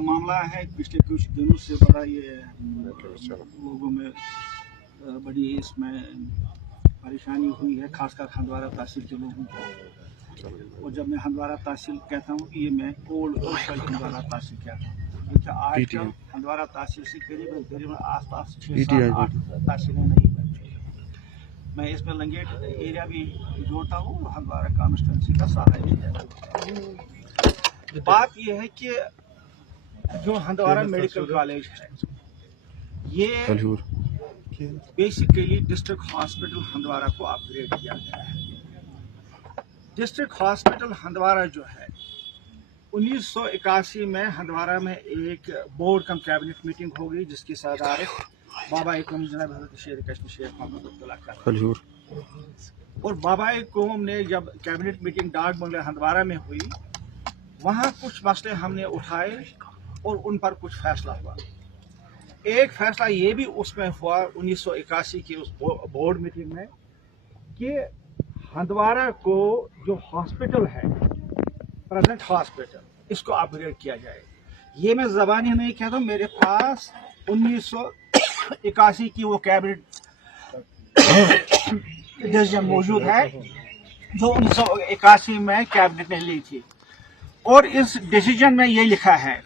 मामला है पिछले कुछ दिनों से बड़ा ये लोगों में बड़ी इसमें परेशानी हुई है, खासकर हंदवारा तहसील के लोगों को। और जब मैं हंदवारा तहसील कहता हूँ कि ये मैं ओल्ड हंदवारा तहसील कहता हूँ, क्योंकि आजकल हंदवारा तहसील से करीब आस-पास 6-7-8 तहसीलें नहीं बनती। मैं इसमें लंगेट एरिया भी जोड़ता हूँ, हंदवारा कॉन्स्टिट्यूंसी का सारा एरिया। बात यह है कि जो हंदवारा मेडिकल कॉलेज है ये बेसिकली डिस्ट्रिक्ट हॉस्पिटल हंदवारा को अपग्रेड किया गया है। डिस्ट्रिक्ट हॉस्पिटल हंदवारा जो है 1981 में हंदवारा में एक बोर्ड कम कैबिनेट मीटिंग हो गई, जिसकी सदारत बाबा कौम जनाब हज़रत शेर कश्मीर शेख मोहम्मद अब्दुल्ला का। और बाबा कौम ने जब कैबिनेट मीटिंग डाक बंगले हंदवारा में हुई, वहाँ कुछ मसले हमने उठाए और उन पर कुछ फैसला हुआ। एक फैसला ये भी उसमें हुआ 1981 की उस बोर्ड मीटिंग में कि हंदवारा को जो हॉस्पिटल है, प्रेजेंट हॉस्पिटल, इसको अपग्रेड किया जाए। ये मैं ज़बानी नहीं कहता, मेरे पास 1981 की वो कैबिनेट डिसीजन मौजूद है जो 1981 में कैबिनेट ने ली थी। और इस डिसीजन में ये लिखा है,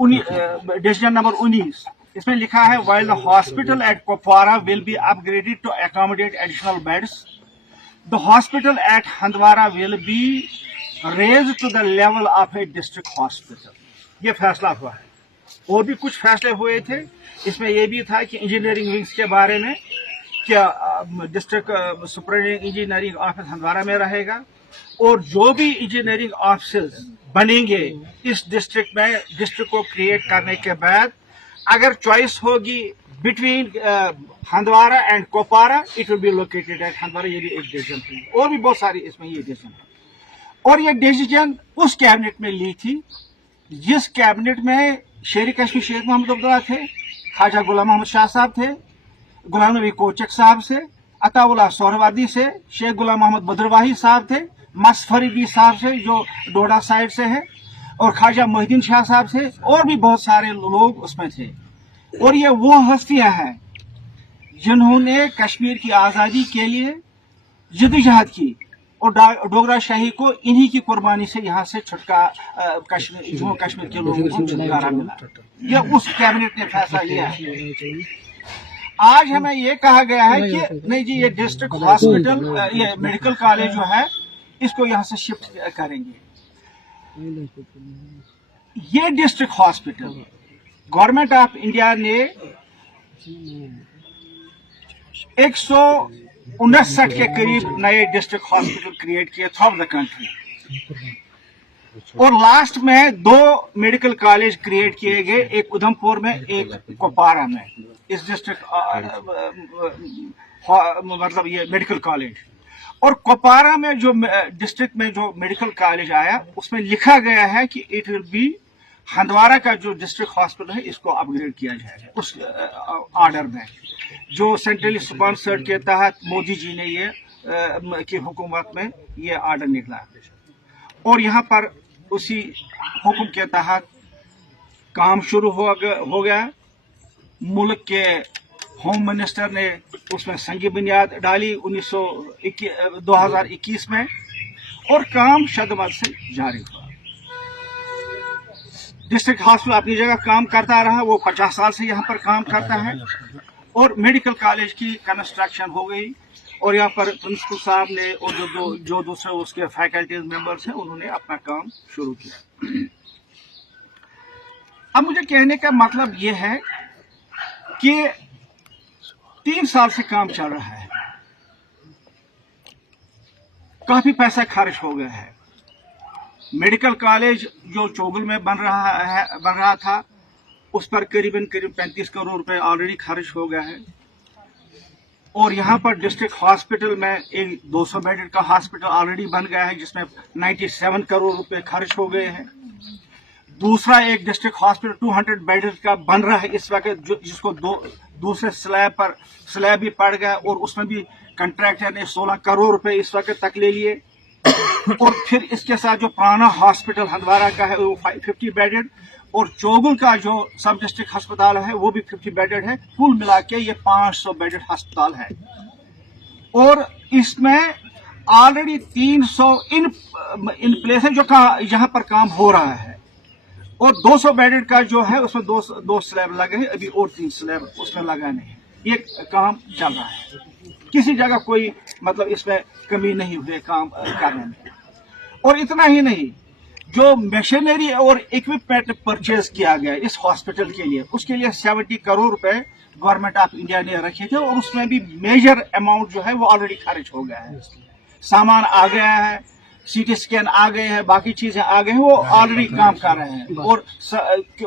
डिसीजन नंबर 19, इसमें लिखा है while the hospital at Kupwara will be upgraded to accommodate additional beds, the hospital at Handwara will be raised to the level of a district hospital। ये फैसला हुआ है। और भी कुछ फैसले हुए थे, इसमें यह भी था कि इंजीनियरिंग विंग्स के बारे में क्या district superintendent engineering office Handwara में रहेगा, और जो भी इंजीनियरिंग ऑफिस बनेंगे इस डिस्ट्रिक्ट में, डिस्ट्रिक्ट को क्रिएट करने के बाद अगर चॉइस होगी between Handwara and Kupwara, it will be located at Handwara. ये भी एक डिसीजन थी, और भी बहुत सारी इसमें ये डिसीजन है। और ये डिसीजन उस कैबिनेट में ली थी जिस कैबिनेट में शेर कश्मीर शेख मोहम्मद अब्दुल्ला थे, ख्वाजा गुलाम मोहम्मद शाह साहब थे, गुलाम नबी कोचक साहब से, अताउल्लाह सोहरावर्दी से, शेख गुलाम मोहम्मद बदरवाही साहब थे, मसफरीदी साहब से जो डोडा साइड से है, और ख्वाजा मोहिद्दीन शाह साहब से, और भी बहुत सारे लोग उसमें थे। और ये वो हस्तियां हैं जिन्होंने कश्मीर की आज़ादी के लिए जद्दोजहद की, और डोगरा शाही को इन्हीं की कुर्बानी से यहाँ से छुटका कश्मीर, जम्मू कश्मीर के लोगों को छुटकारा मिला। ये उस कैबिनेट ने फैसला लिया है। आज हमें ये कहा गया है कि नहीं जी, ये डिस्ट्रिक्ट हॉस्पिटल, ये मेडिकल कॉलेज जो है, इसको यहाँ से शिफ्ट करेंगे। ये district hospital government of India ने 159 के करीब नए डिस्ट्रिक्ट हॉस्पिटल क्रिएट किए थ्रू द कंट्री, और लास्ट में 2 मेडिकल कॉलेज क्रिएट किए गए, एक उधमपुर में, एक कुपवारा में। इस डिस्ट्रिक्ट मतलब ये मेडिकल कॉलेज, और कुपवारा में जो डिस्ट्रिक्ट में जो मेडिकल कॉलेज आया, उसमें लिखा गया है कि इट विल बी हंदवारा का जो डिस्ट्रिक्ट हॉस्पिटल है इसको अपग्रेड किया जाएगा। उस ऑर्डर में जो सेंट्रली स्पॉन्सर्ड के तहत मोदी जी ने ये की हुकूमत में ये ऑर्डर निकला, और यहाँ पर उसी हुक्म के तहत काम शुरू हो गया। मुल्क के होम मिनिस्टर ने उसमें संगी बुनियाद डाली 2021 में, और काम शदमत से जारी हुआ। डिस्ट्रिक्ट हॉस्पिटल अपनी जगह काम करता रहा, वो 50 साल से यहाँ पर काम करता है, और मेडिकल कॉलेज की कंस्ट्रक्शन हो गई, और यहाँ पर प्रिंसिपल साहब ने और जो दूसरे उसके फैकल्टीज मेंबर्स हैं, उन्होंने अपना काम शुरू किया। अब मुझे कहने का मतलब ये है कि 3 साल से काम चल रहा है, काफी पैसा खर्च हो गया है। मेडिकल कॉलेज जो चोगल में बन रहा था, उस पर करीब 35 करोड़ रुपए ऑलरेडी खर्च हो गया है, और यहाँ पर डिस्ट्रिक्ट हॉस्पिटल में एक 200 बेड का हॉस्पिटल ऑलरेडी बन गया है, जिसमें 97 करोड़ रुपए खर्च हो गए हैं। दूसरा एक डिस्ट्रिक्ट हॉस्पिटल 200 बेड का बन रहा है इस वक्त, जिसको दूसरे स्लैब भी पड़ गया, और उसमें भी कंट्रैक्टर ने 16 करोड़ रुपए इस वक्त तक ले लिए। और फिर इसके साथ जो पुराना हॉस्पिटल हंदवारा का है वो 50 बेडेड, और चोगल का जो सब डिस्ट्रिक्ट अस्पताल है वो भी 50 बेडेड है। कुल मिला के ये 500 बेडेड अस्पताल है। और इसमें ऑलरेडी 300 इन प्लेस है जो यहाँ पर काम हो रहा है, और 200 बेडेड का जो है उसमें दो स्लैब लगे हैं अभी, और 3 स्लैब उसमें लगा नहीं है। ये काम चल रहा है, किसी जगह कोई मतलब इसमें कमी नहीं हुई काम करने में। और इतना ही नहीं, जो मशीनरी और इक्विपमेंट परचेज किया गया इस हॉस्पिटल के लिए, उसके लिए 70 करोड़ रुपए गवर्नमेंट ऑफ इंडिया ने रखे थे, और उसमें भी मेजर अमाउंट जो है वो ऑलरेडी खर्च हो गया है। सामान आ गया है, सीटी स्कैन आ गए हैं, बाकी चीजें आ गए हैं, वो ऑलरेडी काम कर रहे हैं, और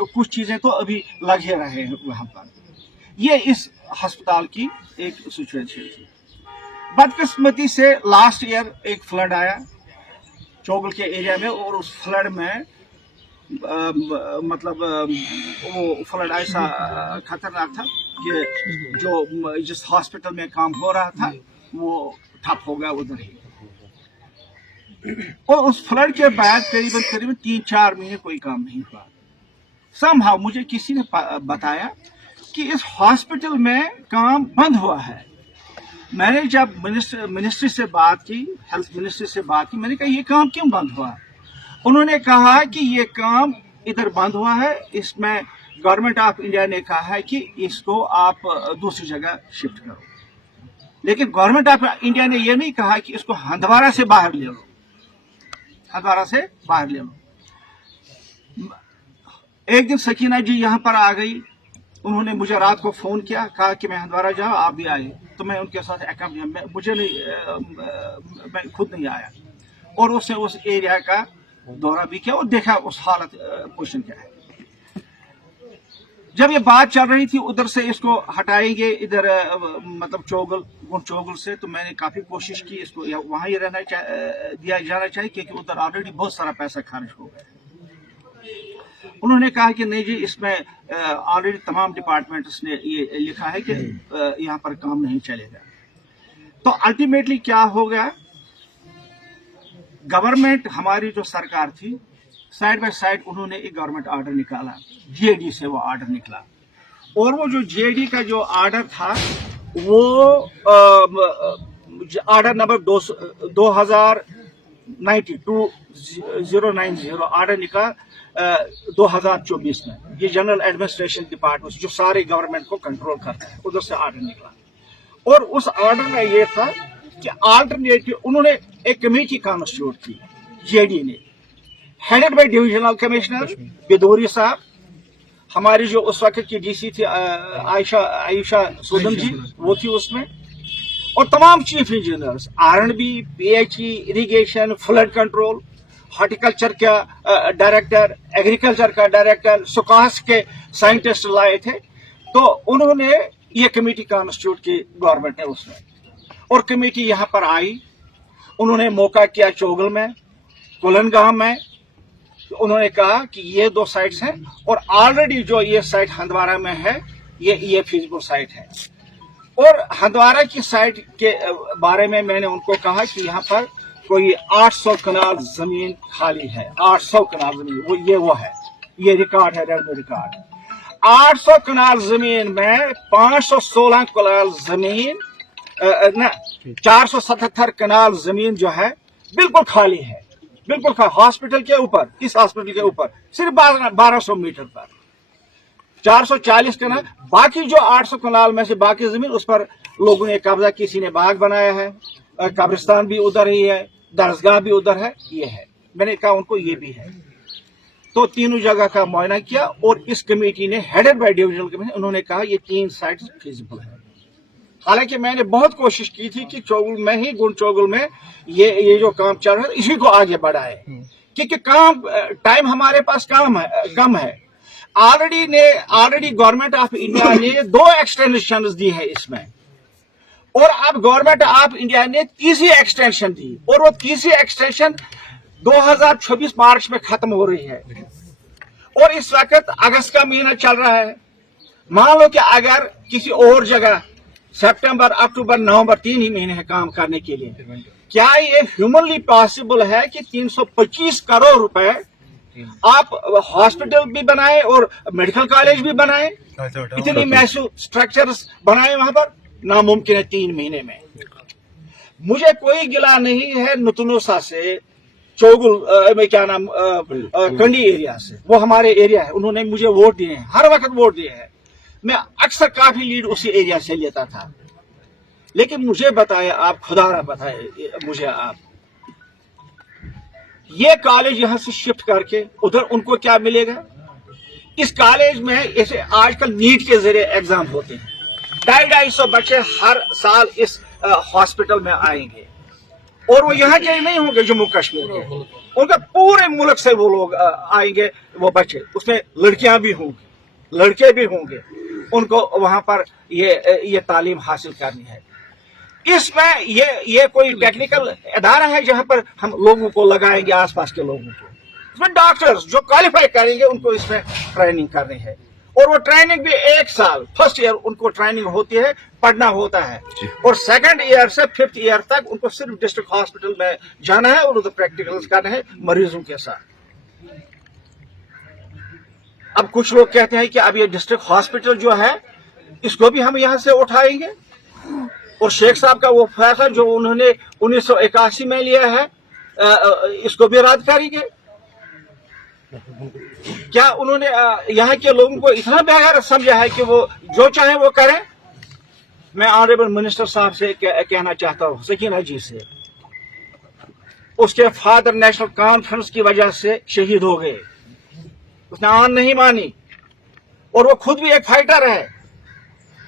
कुछ चीजें तो अभी लगे रहे हैं वहां पर। ये इस अस्पताल की एक सिचुएशन थी। बदकिस्मती से लास्ट ईयर एक फ्लड आया चोगल के एरिया में, और उस फ्लड में वो फ्लड ऐसा खतरनाक था कि जो जिस हॉस्पिटल में काम हो रहा था वो ठप हो गया उधर ही। और उस फ्लड के बाद करीबन 3-4 महीने कोई काम नहीं हुआ। समहाउ मुझे किसी ने बताया कि इस हॉस्पिटल में काम बंद हुआ है। मैंने जब मिनिस्ट्री से बात की, हेल्थ मिनिस्ट्री से बात की, मैंने कहा ये काम क्यों बंद हुआ? उन्होंने कहा कि ये काम इधर बंद हुआ है, इसमें गवर्नमेंट ऑफ इंडिया ने कहा है कि इसको आप दूसरी जगह शिफ्ट करो। लेकिन गवर्नमेंट ऑफ इंडिया ने ये नहीं कहा कि इसको हंदवारा से बाहर ले लो, हंदवारा से बाहर ले लो। एक दिन सकीना जी यहाँ पर आ गई, उन्होंने मुझे रात को फोन किया, कहा कि मैं हंदवारा जाऊँ, आप भी आए। तो मैं उनके साथ मैं खुद नहीं आया, और उसने उस एरिया का दौरा भी किया और देखा उस हालत पोजीशन क्या है। जब ये बात चल रही थी उधर से इसको हटाएंगे इधर मतलब चोगल से, तो मैंने काफी कोशिश की इसको वहां ही रहना दिया जाना चाहिए, क्योंकि उधर ऑलरेडी बहुत सारा पैसा खर्च हो गया। उन्होंने कहा कि नहीं जी, इसमें ऑलरेडी तमाम डिपार्टमेंट्स ने ये लिखा है कि यहाँ पर काम नहीं चलेगा। तो अल्टीमेटली क्या हो गया, गवर्नमेंट हमारी जो सरकार थी, साइड बाय साइड उन्होंने एक गवर्नमेंट ऑर्डर निकाला, जीएडी से वो ऑर्डर निकला, और वो जो जीएडी का जो ऑर्डर था वो ऑर्डर नंबर 2090 ऑर्डर निकला 2024 में। ये जनरल एडमिनिस्ट्रेशन डिपार्टमेंट जो सारे गवर्नमेंट को कंट्रोल करता है, उधर से ऑर्डर निकला। और उस ऑर्डर में ये था कि अल्टरनेटिव, उन्होंने एक कमेटी कॉन्स्टिट्यूट की जीएडी ने, हेडेड बाय डिविजनल कमिश्नर बिदोरी साहब, हमारी जो उस वक्त की डीसी थी आयशा सोदम जी, वो थी उसमें, और तमाम chief engineers, R&B, PHE, irrigation, flood control, horticulture का डायरेक्टर, एग्रीकल्चर का डायरेक्टर, सुकास के साइंटिस्ट लाए थे। तो उन्होंने ये कमेटी कॉन्स्टिट्यूट की गवर्नमेंट ने उसमें, और कमेटी यहाँ पर आई, उन्होंने मौका किया चोगल में, कोलनगांव में। तो उन्होंने कहा कि ये 2 साइट्स हैं, और ऑलरेडी जो ये साइट हंदवारा में है ये फीजिबल साइट है। और हंदवारा की साइट के बारे में मैंने उनको कहा कि यहाँ पर कोई 800 कनाल जमीन खाली है, 800 कनाल जमीन, वो है, ये रिकॉर्ड है, रेवेन्यू रिकॉर्ड। 800 कनाल जमीन में 516 कनाल जमीन 477 कनाल जमीन जो है बिल्कुल खाली है, बिल्कुल हॉस्पिटल के ऊपर, इस हॉस्पिटल के ऊपर सिर्फ 1200 मीटर पर 440 कनाल। बाकी जो 800 कनाल में से बाकी जमीन, उस पर लोगों ने कब्जा, किसी ने बाग बनाया है, कब्रिस्तान भी उधर ही है, दरसगाह भी उधर है, ये है। मैंने कहा उनको ये भी है। तो तीनों जगह का मुआयना किया, और इस कमेटी ने हेडेड बाय डिविजनल कमिश्नर, उन्होंने कहा ये 3 साइट्स फिजिबल है। हालांकि मैंने बहुत कोशिश की थी कि चोगल में ही, गुण चोगल में ये जो काम चल रहा है इसी को आगे बढ़ाए, क्योंकि काम टाइम हमारे पास कम है। ऑलरेडी गवर्नमेंट ऑफ इंडिया ने 2 एक्सटेंशन दी है इसमें, और अब गवर्नमेंट ऑफ इंडिया ने तीसरी एक्सटेंशन दी, और वो तीसरी एक्सटेंशन 2024 मार्च में खत्म हो रही है, और इस वक्त अगस्त का महीना चल रहा है। मान लो कि अगर किसी और जगह सितंबर, अक्टूबर, नवंबर 3 ही महीने हैं काम करने के लिए, کیا یہ ہیومنلی پاسبل ہے کہ 325 کروڑ روپے آپ ہاسپٹل بھی بنائے اور میڈیکل کالج بھی بنائے, اتنی میسو اسٹرکچرز بنائے وہاں پر؟ ناممکن ہے 3 مہینے میں. مجھے کوئی گلا نہیں ہے نتنوسا سے, چوگل میں کیا نام کنڈی ایریا سے, وہ ہمارے ایریا ہے, انہوں نے مجھے ووٹ دیے ہیں, ہر وقت ووٹ دیے ہیں, میں اکثر کافی لیڈ اسی ایریا سے لیتا تھا. لیکن مجھے بتائے آپ, خدا را بتائے مجھے آپ, یہ کالج یہاں سے شفٹ کر کے ادھر ان کو کیا ملے گا؟ اس کالج میں ایسے آج کل نیٹ کے ذریعے ایگزام ہوتے ہیں, 250 بچے ہر سال اس ہاسپٹل میں آئیں گے, اور وہ یہاں کے نہیں ہوں گے جموں کشمیر کے, ان کا پورے ملک سے وہ لوگ آئیں گے, وہ بچے, اس میں لڑکیاں بھی ہوں گی, لڑکے بھی ہوں گے, ان کو وہاں پر یہ تعلیم حاصل کرنی ہے. اس میں یہ کوئی ٹیکنیکل ادارہ ہے جہاں پر ہم لوگوں کو لگائیں گے, آس پاس کے لوگوں کو, اس میں ڈاکٹرز جو کوالیفائی کریں گے ان کو اس میں ٹریننگ کرنی ہے, اور وہ ٹریننگ بھی 1 سال, فرسٹ ایئر ان کو ٹریننگ ہوتی ہے, پڑھنا ہوتا ہے, اور سیکنڈ ایئر سے 5th ایئر تک ان کو صرف ڈسٹرکٹ ہاسپٹل میں جانا ہے اور ادھر پریکٹیکلز کرنے ہیں مریضوں کے ساتھ. اب کچھ لوگ کہتے ہیں کہ اب یہ ڈسٹرکٹ ہاسپٹل جو ہے اس کو بھی ہم یہاں سے اٹھائیں گے, اور شیخ صاحب کا وہ فیصلہ جو انہوں نے 1981 میں لیا ہے اس کو بھی رد کریں گے. کیا انہوں نے یہاں کے لوگوں کو اتنا بغیر سمجھا ہے کہ وہ جو چاہیں وہ کریں؟ میں آنریبل منسٹر صاحب سے کہنا چاہتا ہوں, سکینہ جی سے, اس کے فادر نیشنل کانفرنس کی وجہ سے شہید ہو گئے, اس نے آن نہیں مانی, اور وہ خود بھی ایک فائٹر ہے.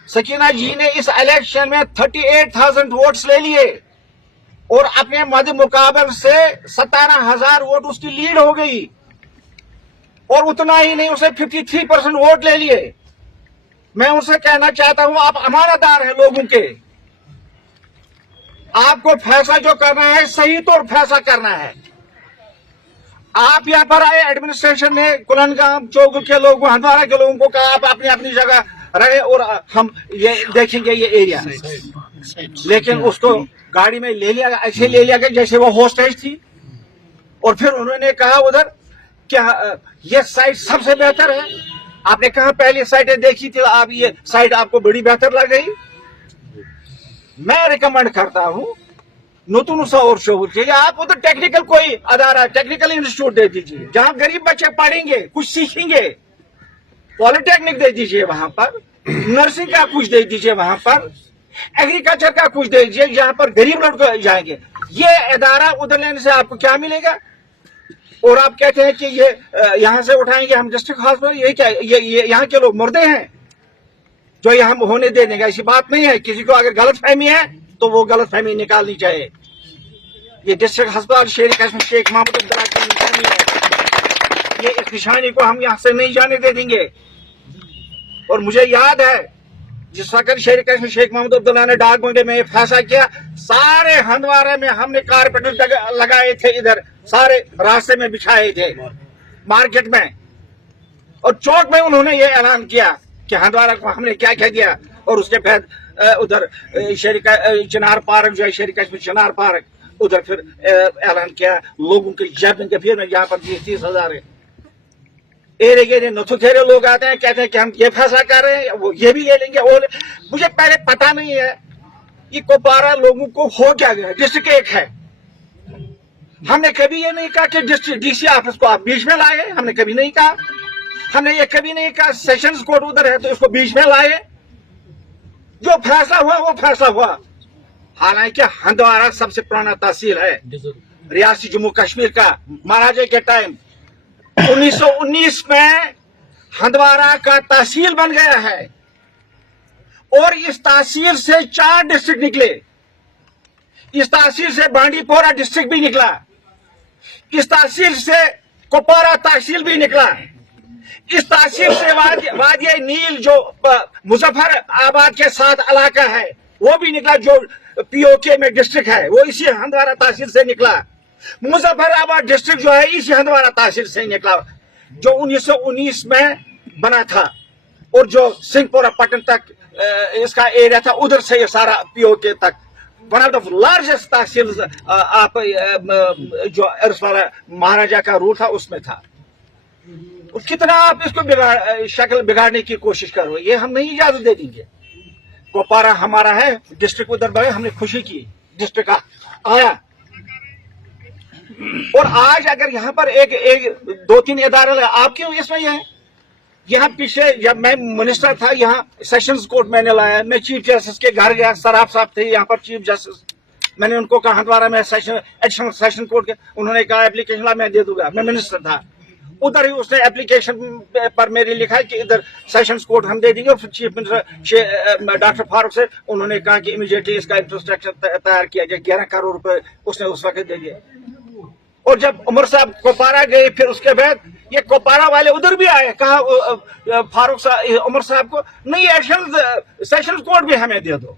سکینہ جی نے اس الیکشن میں 38,000 ووٹس لے لیے, اور اپنے مد مقابل سے 17,000 ووٹ اس کی لیڈ ہو گئی, اور اتنا ہی نہیں, اسے 53% ووٹ لے لیے. میں ان سے کہنا چاہتا ہوں, آپ امانت دار ہیں لوگوں کے, آپ کو فیصلہ جو کرنا ہے صحیح طور فیصلہ کرنا ہے. آپ یہاں پر آئے, ایڈمنسٹریشن نے کلنگام چوک کے لوگوں, ہندوارہ کے لوگوں کو کہا آپ اپنی اپنی جگہ رہے اور ہم یہ دیکھیں گے یہ ایریا, لیکن اس کو گاڑی میں لے لیا, ایسے لے لیا گیا جیسے وہ ہوسٹیج تھی, اور پھر انہوں نے کہا ادھر کہ یہ سائٹ سب سے بہتر ہے. آپ نے کہا پہلی سائٹیں دیکھی تھی, آپ یہ سائٹ آپ کو بڑی بہتر لگ گئی. میں ریکمینڈ کرتا ہوں نتنوسا اور شوبل کے, آپ ادھر ٹیکنیکل کوئی ادارہ, ٹیکنیکل انسٹیٹیوٹ دے دیجیے جہاں غریب بچے پڑھیں گے, کچھ سیکھیں گے. پالیٹیکنک دے دیجیے وہاں پر, نرسنگ کا کچھ دے دیجیے وہاں پر, ایگریکلچر کا کچھ دے دیجیے جہاں پر غریب لڑکے جائیں گے. یہ ادارہ ادھر لینے سے آپ کو کیا ملے گا؟ اور آپ کہتے ہیں کہ یہ یہاں سے اٹھائیں گے ہم ڈسٹرکٹ ہاسپٹل, یہ کیا, یہ یہاں کے لوگ مردے ہیں جو یہ ہم ہونے دے دیں گے؟ ایسی بات نہیں ہے. کسی کو اگر غلط فہمی ہے تو وہ غلط فہمی نکالنی چاہیے. یہ ڈسٹرکٹ ہسپتال شیر کشمیر شیخ محمود عبداللہ کی نشانی ہے, یہ اس نشانی کو ہم یہاں سے نہیں جانے دے دیں گے. اور مجھے یاد ہے جس وقت شیر کشمیر شیخ محمود عبداللہ نے ڈاک بنگلے میں یہ فیصلہ کیا, سارے ہندوارے میں ہم نے کارپیٹ لگائے تھے, ادھر سارے راستے میں بچھائے تھے مارکیٹ میں, اور چوک میں انہوں نے یہ اعلان کیا کہ ہندوارہ کو ہم نے کیا کہہ دیا. اور اس کے بعد ادھر چنار پارک جو ہے, شیر کشمیر چنار پارک, ادھر پھر اعلان کیا لوگوں کے جب کے پھر یہاں پر 30,000 ایرے گیرے نتھو تھیرے لوگ آتے ہیں, کہتے ہیں کہ ہم یہ فیصلہ کر رہے ہیں, وہ یہ بھی لے لیں گے. اور مجھے پہلے پتا نہیں ہے یہ کپوارہ لوگوں کو ہو کیا گیا. ڈسٹرکٹ ایک ہے, ہم نے کبھی یہ نہیں کہا کہ ڈسٹرکٹ ڈی سی آفس کو آپ بیچ میں لائے, ہم نے کبھی نہیں کہا. ہم نے یہ کبھی نہیں کہا سیشنز کورٹ ادھر ہے تو اس کو بیچ میں لائے. جو فیصلہ ہوا وہ فیصلہ ہوا. حالانکہ ہندوارہ سب سے پرانا تحصیل ہے ریاست جموں کشمیر کا. مہاراجے کے ٹائم 1919 میں ہندوارہ کا تحصیل بن گیا ہے, اور اس تحصیل سے 4 ڈسٹرکٹ نکلے. اس تحصیل سے بانڈی پورہ ڈسٹرکٹ بھی نکلا, اس تحصیل سے کپوارہ تحصیل بھی نکلا, اس تحصیل سے وادی نیل جو مظفر آباد کے ساتھ علاقہ ہے وہ بھی نکلا, جو پی او کے میں ڈسٹرکٹ ہے وہ اسی ہندوارہ تحصیل سے نکلا. مظفر آباد ڈسٹرکٹ جو ہے اسی ہندوارہ تحصیل سے نکلا, جو 1919 میں بنا تھا, اور جو سنگھ پورہ پٹن تک اس کا ایریا تھا ادھر سے یہ سارا پی او کے تک. वन ऑफ द लार्जेस्ट तहसील आप जो अर्स वाला महाराजा का रूल था उसमें था। कितना आप इसको शक्ल बिगाड़ने की कोशिश करो, ये हम नहीं इजाजत दे देंगे। कुपवारा हमारा है, डिस्ट्रिक्ट उधर बढ़े, हमने खुशी की, डिस्ट्रिक्ट आया। और आज अगर यहाँ पर एक 2-3 इदारे लगे, आप क्यों इसमें ये है? यहाँ पीछे जब मैं मिनिस्टर था, यहाँ सेशंस कोर्ट मैंने लाया, मैं चीफ जस्टिस के घर गया, सराफ साहब थे यहाँ पर चीफ जस्टिस, मैंने उनको कहा हंदवारा में एडिशनल सेशन कोर्ट के, उन्होंने कहा एप्लीकेशन ला मैं दे दूंगा, मैं मिनिस्टर था। उधर ही उसने एप्लीकेशन पर मेरी लिखा है कि इधर सेशंस कोर्ट हम दे देंगे। और फिर चीफ मिनिस्टर डॉक्टर फारूक से उन्होंने कहा कि इमीडिएटली इसका इंफ्रास्ट्रक्चर तैयार किया जाए। 11 करोड़ रुपए उसने उस वक्त दे दिए। और जब उमर साहब कुपवारा गए, फिर उसके बाद ये कुपवारा वाले उधर भी आए, कहा फारूक साहब उमर साहब को नहीं एडिशनल सेशंस कोर्ट भी हमें दे दो।